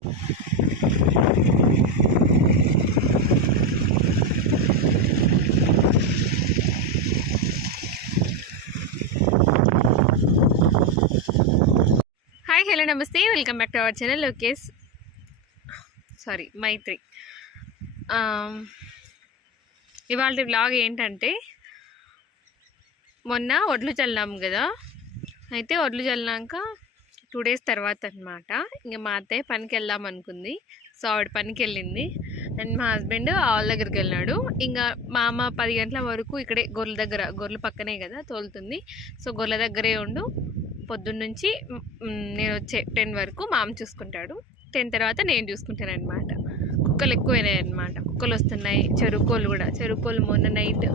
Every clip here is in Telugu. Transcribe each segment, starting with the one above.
Hi hello namaste. Welcome back to our channel Lokesh sorry Maithri ఇవాళ బ్లాగ్ ఏంటంటే మొన్న వడ్లు చల్లాము కదా. అయితే వడ్లు చల్లాక టూ డేస్ తర్వాత అనమాట ఇంకా మా అత్తయ్య పనికి వెళ్దాం అనుకుంది. సో ఆవిడ పనికి వెళ్ళింది అండ్ మా హస్బెండ్ ఆవుల దగ్గరికి వెళ్ళాడు. ఇంకా మా అమ్మ పది గంటల వరకు ఇక్కడే గొర్రెల దగ్గర గొర్రెలు పక్కనే కదా తోలుతుంది. సో గొర్రెల దగ్గరే ఉండు. పొద్దున్న నుంచి నేను వచ్చే టెన్ వరకు మా అమ్మ చూసుకుంటాడు. టెన్ తర్వాత నేను చూసుకుంటాను అనమాట కుక్కలు ఎక్కువైనాయి అనమాట కుక్కలు వస్తున్నాయి. చెరుకోలు కూడా. చెరుకోలు మొన్న నైట్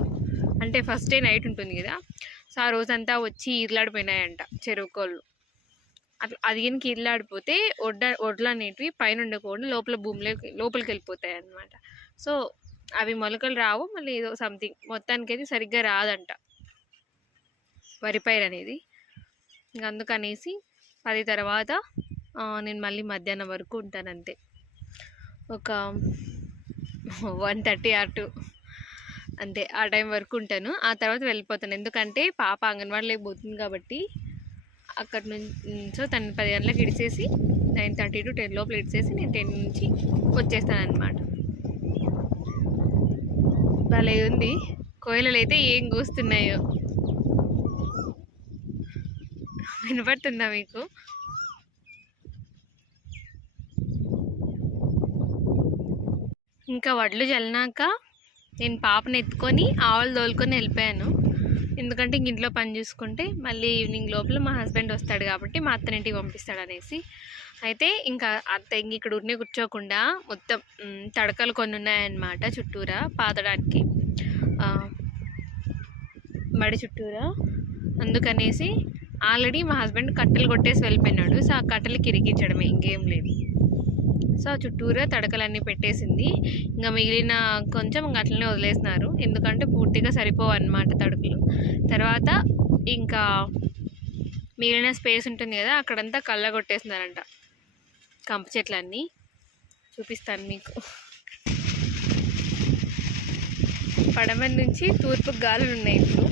అంటే ఫస్ట్ డే నైట్ ఉంటుంది కదా. సో ఆ రోజంతా వచ్చి ఈర్లాడిపోయినాయంట చెరుకోళ్ళు అట్లా అది కనుక ఒడ్డ ఒడ్లు అనేటివి పైన ఉండకూడదు లోపల భూమిలోకి లోపలికి వెళ్ళిపోతాయి అనమాట సో అవి మొలకలు రావు మళ్ళీ ఏదో సంథింగ్ మొత్తానికైతే సరిగ్గా రాదంట. వరి పైరు అనేది ఇంకా అందుకనేసి పది తర్వాత నేను మళ్ళీ మధ్యాహ్నం వరకు ఉంటాను అంతే ఒక వన్ థర్టీ ఆర్ టూ. అంతే ఆ టైం వరకు ఉంటాను. ఆ తర్వాత వెళ్ళిపోతాను. ఎందుకంటే పాప అంగన్వాడీలోకి పోతుంది కాబట్టి అక్కడి నుంచి సో తను పది గంటలకు ఇడిచేసి నైన్ థర్టీ టు టెన్ లోపల ఇడిచేసి నేను టెన్ నుంచి వచ్చేస్తానమాట భలే ఉంది. కోయిలలు అయితే ఏం కూస్తున్నాయో వినపడుతుందా మీకు? ఇంకా వడ్లు చల్లినాక నేను పాపను ఎత్తుకొని ఆవులు తోలుకొని వెళ్ళిపోయాను. ఎందుకంటే ఇంక ఇంట్లో పని చూసుకుంటే మళ్ళీ ఈవినింగ్ లోపల మా హస్బెండ్ వస్తాడు కాబట్టి మా అత్తనింటికి పంపిస్తాడు అనేసి అయితే ఇంకా అత్త ఇంక ఇక్కడ ఉన్ని కూర్చోకుండా మొత్తం తడకలు కొన్ని ఉన్నాయన్నమాట చుట్టూరా పాతడానికి. మడి చుట్టూరా? అందుకనేసి ఆల్రెడీ మా హస్బెండ్ కట్టెలు కొట్టేసి వెళ్ళిపోయినాడు. సో ఆ కట్టెలకి ఇరిగించడమే ఇంకేం లేదు. సో ఆ చుట్టూరా తడకలన్నీ పెట్టేసింది. ఇంకా మిగిలిన కొంచెం ఇంకా అట్లనే వదిలేసినారు. ఎందుకంటే పూర్తిగా సరిపోవన్నమాట తడుకులు తర్వాత ఇంకా మిగిలిన స్పేస్ ఉంటుంది కదా అక్కడంతా కళ్ళగొట్టేసినారంట కంప చెట్లన్నీ. చూపిస్తాను మీకు. పడమర నుంచి తూర్పు గాలులు ఉన్నాయి ఇప్పుడు.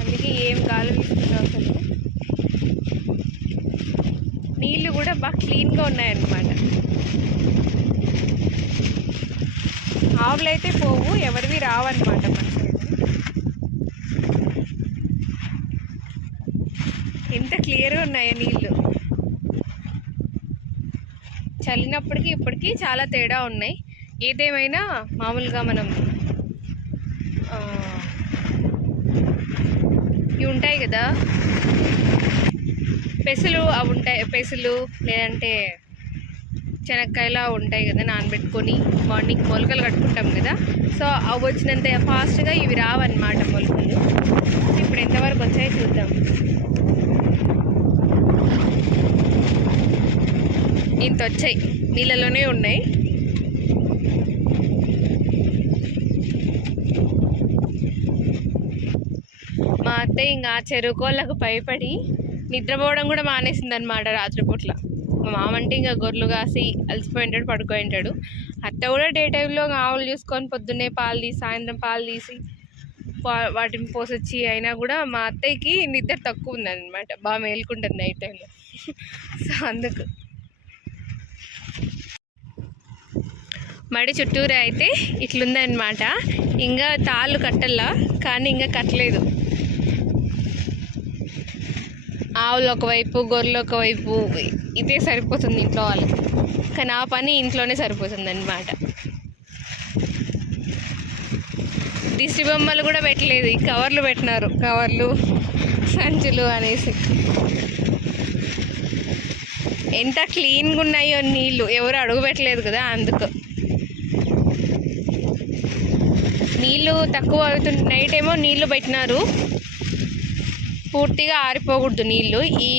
అందుకే ఏం గాలు వీస్తుందో అసలు. నీళ్ళు కూడా బాగా క్లీన్గా ఉన్నాయన్నమాట. ఆవులు అయితే పోవు ఎవరివి రావన్నమాట మన ఎంత క్లియర్గా ఉన్నాయో నీళ్ళు చల్లినప్పటికీ ఇప్పటికీ చాలా తేడా ఉన్నాయి. ఏదేమైనా మామూలుగా మనం ఇవి ఉంటాయి కదా పెసలు అవి ఉంటాయి పెసలు లేదంటే శనక్కాయలు అవి ఉంటాయి కదా నానబెట్టుకొని మార్నింగ్ మొలకలు కట్టుకుంటాం కదా. సో అవి వచ్చినంత ఫాస్ట్గా ఇవి రావన్నమాట మొలకలు. ఇప్పుడు ఎంతవరకు వచ్చాయో చూద్దాం. ఇంత వచ్చాయి నీళ్ళలోనే ఉన్నాయి. మా అత్తయ్య ఇంకా చెరుకోళ్ళకు భయపడి నిద్రపోవడం కూడా మానేసింది అనమాట రాత్రిపూట్ల. మా మామ అంటే ఇంకా గొర్రెలు కాసి అలసిపోయి ఉంటాడు పడుకొని ఉంటాడు అత్త కూడా డే టైంలో ఆవులు చూసుకొని పొద్దున్నే పాలు తీసి సాయంత్రం పాలు తీసి వాటిని పోసొచ్చి అయినా కూడా మా అత్తయ్యకి నిద్ర తక్కువ ఉందన్నమాట. బాగా మేలుకుంటుంది నైట్ టైంలో. సో అందుకు. మడి చుట్టూరా అయితే ఇట్లుందనమాట ఇంకా తాళ్ళు కట్టల్లా కానీ ఇంకా కట్టలేదు. ఆవులు ఒకవైపు గొర్రెలు ఒకవైపు ఇదే సరిపోతుంది ఇంట్లో వాళ్ళకి. కానీ ఆ పని ఇంట్లోనే సరిపోతుంది అనమాట దిష్టి బొమ్మలు కూడా పెట్టలేదు ఈ కవర్లు పెట్టినారు. కవర్లు సంచులు అనేసి. ఎంత క్లీన్గా ఉన్నాయో నీళ్ళు. ఎవరు అడుగు పెట్టలేదు కదా అందుకు. నీళ్ళు తక్కువ అవుతుంది నైట్ ఏమో నీళ్ళు పెట్టినారు. పూర్తిగా ఆరిపోకూడదు నీళ్ళు. ఈ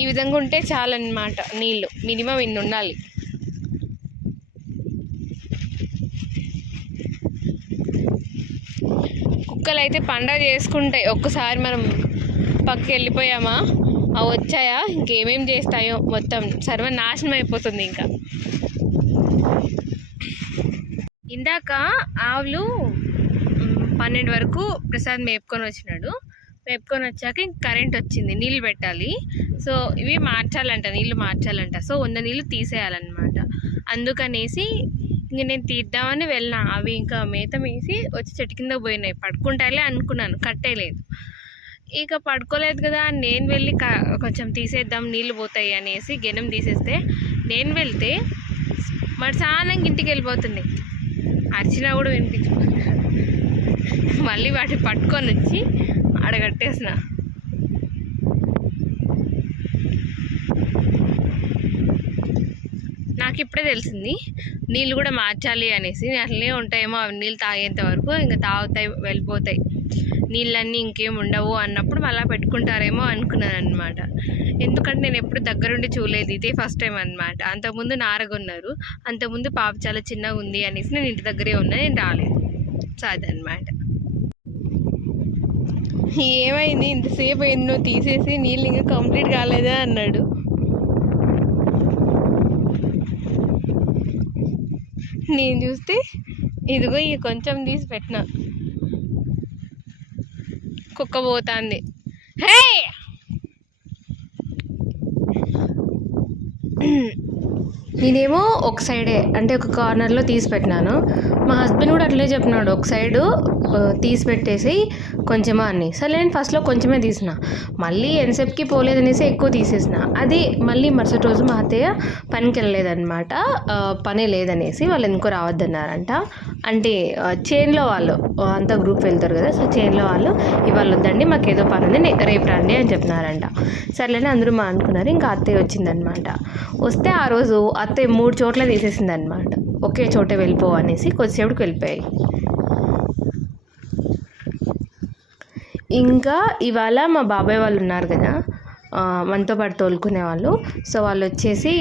ఈ విధంగా ఉంటే చాలన్నమాట నీళ్ళు. మినిమం ఇన్ని ఉండాలి. కుక్కలు అయితే పండగ చేసుకుంటాయి. ఒక్కసారి మనం పక్కకి వెళ్ళిపోయామా అవి వచ్చాయా? ఇంకేమేం చేస్తాయో మొత్తం సర్వనాశనం అయిపోతుంది ఇంకా. ఇందాక ఆవులు పన్నెండు వరకు ప్రసాద్ మేపుకొని వచ్చినాడు. మేపుకొని వచ్చాక ఇంక కరెంట్ వచ్చింది నీళ్ళు పెట్టాలి. సో ఇవి మార్చాలంట నీళ్ళు మార్చాలంట. సో ఉన్న నీళ్ళు తీసేయాలన్నమాట. అందుకనేసి ఇంక నేను తీద్దామని వెళ్ళినా. అవి ఇంకా మేత వేసి వచ్చి చెట్టు కింద పోయినాయి. పడుకుంటాయిలే అనుకున్నాను కట్టేయలేదు ఇక పడుకోలేదు కదా నేను వెళ్ళి కొంచెం తీసేద్దాం నీళ్ళు పోతాయి అనేసి గెనం తీసేస్తే నేను వెళ్తే మరి సానంగా ఇంటికి వెళ్ళిపోతుంది. అరిచినా కూడా వినిపించుకోలేదు మళ్ళీ వాటిని పట్టుకొని వచ్చి అడగట్టేసిన నాకు ఇప్పుడే తెలిసింది నీళ్ళు కూడా మార్చాలి అనేసి. అట్లనే ఉంటాయేమో అవి నీళ్ళు తాగేంత వరకు ఇంకా తాగుతాయి వెళ్ళిపోతాయి. నీళ్ళన్నీ ఇంకేం ఉండవు అన్నప్పుడు మళ్ళీ పెట్టుకుంటారేమో అనుకున్నాను అనమాట ఎందుకంటే నేను ఎప్పుడు దగ్గరుండి చూడలేదు ఇదే ఫస్ట్ టైం అనమాట అంతకుముందు నారగొన్నారు అంతకుముందు పాప చాలా చిన్నగా ఉంది అనేసి నేను ఇంటి దగ్గరే ఉన్నా నేను రాలేదు. సో అదనమాట ఏమైంది? ఇంతసేపు అయింది నువ్వు తీసేసి నీళ్ళు ఇంకా కంప్లీట్ కాలేదా అన్నాడు. నేను చూస్తే ఇదిగో ఈ కొంచెం తీసి పెట్టిన. కుక్క పోతాంది. హే నేనేమో ఒక సైడే అంటే ఒక కార్నర్లో తీసి పెట్టినాను. మా హస్బెండ్ కూడా అట్లే చెప్పినాడు. ఒక సైడు తీసి పెట్టేసి కొంచెమా అని సరే నేను ఫస్ట్లో కొంచెమే తీసిన. మళ్ళీ ఎంతసేపుకి పోలేదనేసి ఎక్కువ తీసేసిన. అది మళ్ళీ మరుసటి రోజు మా అత్తయ్య పనికి వెళ్ళలేదనమాట పనే పని లేదనేసి వాళ్ళు ఎందుకో రావద్దన్నారంట. అంటే చైన్లో చేన్లో వాళ్ళు అంతా గ్రూప్ వెళ్తారు కదా సో చేన్లో వాళ్ళు ఇవాళ వద్దండి మాకు ఏదో పని ఉంది రేపు రండి అని చెప్పినారంట. సర్లేని అందరూ మా అనుకున్నారు ఇంకా అత్తయ్య వచ్చిందనమాట వస్తే ఆ రోజు అత్తయ్య మూడు చోట్ల తీసేసింది అనమాట ఒకే చోట వెళ్ళిపో అనేసి కొద్దిసేపుకి వెళ్ళిపోయాయి. ఇంకా ఇవాళ మా బాబాయ్ వాళ్ళు ఉన్నారు కదా మనతో పాటు తోలుకునే వాళ్ళు. సో వాళ్ళు వచ్చేసి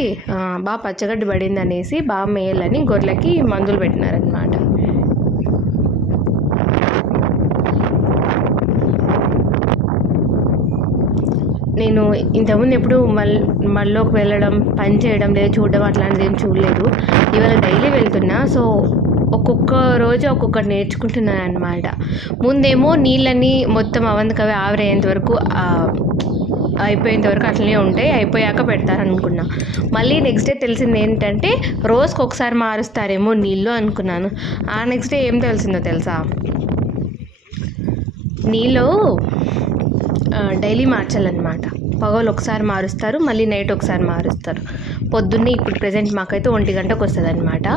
బాగా పచ్చగడ్డి పడింది అనేసి బాగా మేయాలని గొర్రెలకి మందులు పెట్టినారనమాట నేను ఇంతకుముందు ఎప్పుడు మల్ మళ్ళీకి వెళ్ళడం పని చేయడం లేదా చూడడం అట్లాంటిది ఏం చూడలేదు. ఇవాళ డైలీ వెళ్తున్నా సో ఒక్కొక్క రోజు ఒక్కొక్కటి నేర్చుకుంటున్నాను అనమాట ముందేమో నీళ్ళని మొత్తం అవంతకవి ఆవిరయ్యేంత వరకు అయిపోయేంత వరకు అట్లనే ఉంటాయి అయిపోయాక పెడతారనుకున్నా. మళ్ళీ నెక్స్ట్ డే తెలిసింది ఏంటంటే రోజుకి ఒకసారి మారుస్తారేమో నీళ్ళు అనుకున్నాను. ఆ నెక్స్ట్ డే ఏం తెలిసిందో తెలుసా? నీళ్ళు డైలీ మార్చాలన్నమాట. పగలు ఒకసారి మారుస్తారు మళ్ళీ నైట్ ఒకసారి మారుస్తారు. పొద్దున్నే ఇప్పుడు ప్రజెంట్ మాకైతే ఒంటి గంటకు వస్తుంది అనమాట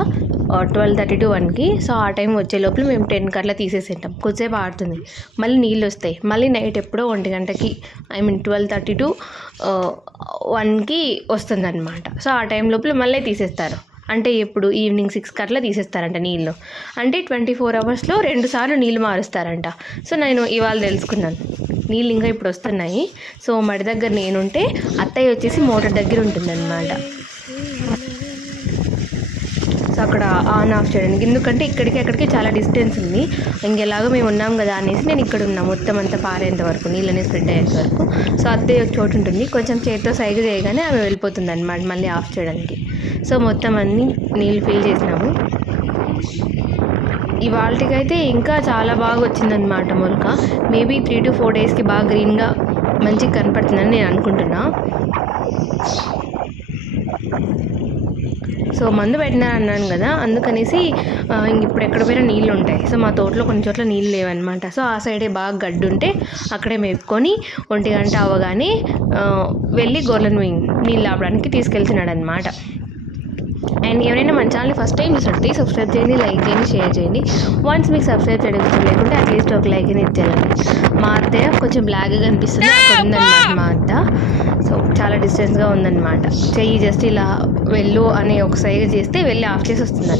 ట్వెల్వ్ థర్టీ టు వన్కి. సో ఆ టైం వచ్చే లోపల మేము టెన్ కట్లా తీసేసింటాం కొద్దిసేపు ఆడుతుంది. మళ్ళీ నీళ్ళు వస్తాయి. మళ్ళీ నైట్ ఎప్పుడో ఒంటి గంటకి I mean twelve thirty to వన్కి వస్తుంది అనమాట సో ఆ టైం లోపల మళ్ళీ తీసేస్తారు. అంటే ఇప్పుడు ఈవినింగ్ సిక్స్కి అట్లా తీసేస్తారంట నీళ్ళు. అంటే ట్వంటీ ఫోర్ అవర్స్లో రెండు సార్లు నీళ్ళు మారుస్తారంట. సో నేను ఇవాళ తెలుసుకున్నాను. నీళ్ళు ఇంకా ఇప్పుడు వస్తున్నాయి. సో మడి దగ్గర నేనుంటే అత్తయ్య వచ్చేసి మోటార్ దగ్గర ఉంటుందన్నమాట. సో అక్కడ ఆన్ ఆఫ్ చేయడానికి. ఎందుకంటే ఇక్కడికి అక్కడికి చాలా డిస్టెన్స్ ఉంది. ఇంకెలాగో మేము ఉన్నాం కదా అనేసి నేను ఇక్కడ ఉన్నా. మొత్తం అంతా పారేంత వరకు నీళ్ళని స్ప్రెడ్ అయ్యేంత వరకు. సో అదే ఒక చోటు ఉంటుంది. కొంచెం చేతితో సైగ చేయగానే ఆమె వెళ్ళిపోతుంది అనమాట మళ్ళీ ఆఫ్ చేయడానికి. సో మొత్తం అన్నీ నీళ్ళు ఫిల్ చేసినాము. ఇవాళకైతే ఇంకా చాలా బాగా వచ్చిందనమాట మొలక. మేబీ త్రీ టు ఫోర్ డేస్కి బాగా గ్రీన్గా మంచిగా కనపడుతుందని నేను అనుకుంటున్నా. సో మందు పెట్టినారు అన్నాను కదా అందుకనేసి ఇప్పుడు ఎక్కడ పోయినా నీళ్ళు ఉంటాయి సో మా తోటలో కొన్ని చోట్ల నీళ్ళు లేవన్నమాట. సో ఆ సైడే బాగా గడ్డి ఉంటే అక్కడే మేపుకొని ఒంటి గంట అవ్వగానే వెళ్ళి గొర్రెలను నీళ్ళు ఆపడానికి తీసుకెళ్తున్నాడు అనమాట అండ్ ఎవరైనా మన ఛానల్ని ఫస్ట్ టైం చూసినట్టు సబ్స్క్రైబ్ చేయండి లైక్ చేయండి షేర్ చేయండి. వన్స్ మీకు సబ్స్క్రైబ్ చేయడం ఇష్టం లేకుంటే అట్లీస్ట్ ఒక లైక్ అని ఇచ్చేయాలండి. మా అత్తయ్య కొంచెం బ్లాక్గా కనిపిస్తుంది. అక్కడ ఉందన్నమాట మా అత్త. సో చాలా డిస్టెన్స్గా ఉందన్నమాట చెయ్యి జస్ట్ ఇలా వెళ్ళు అనే ఒక సైగ చేస్తే వెళ్ళి ఆఫ్ చేసి వస్తుంది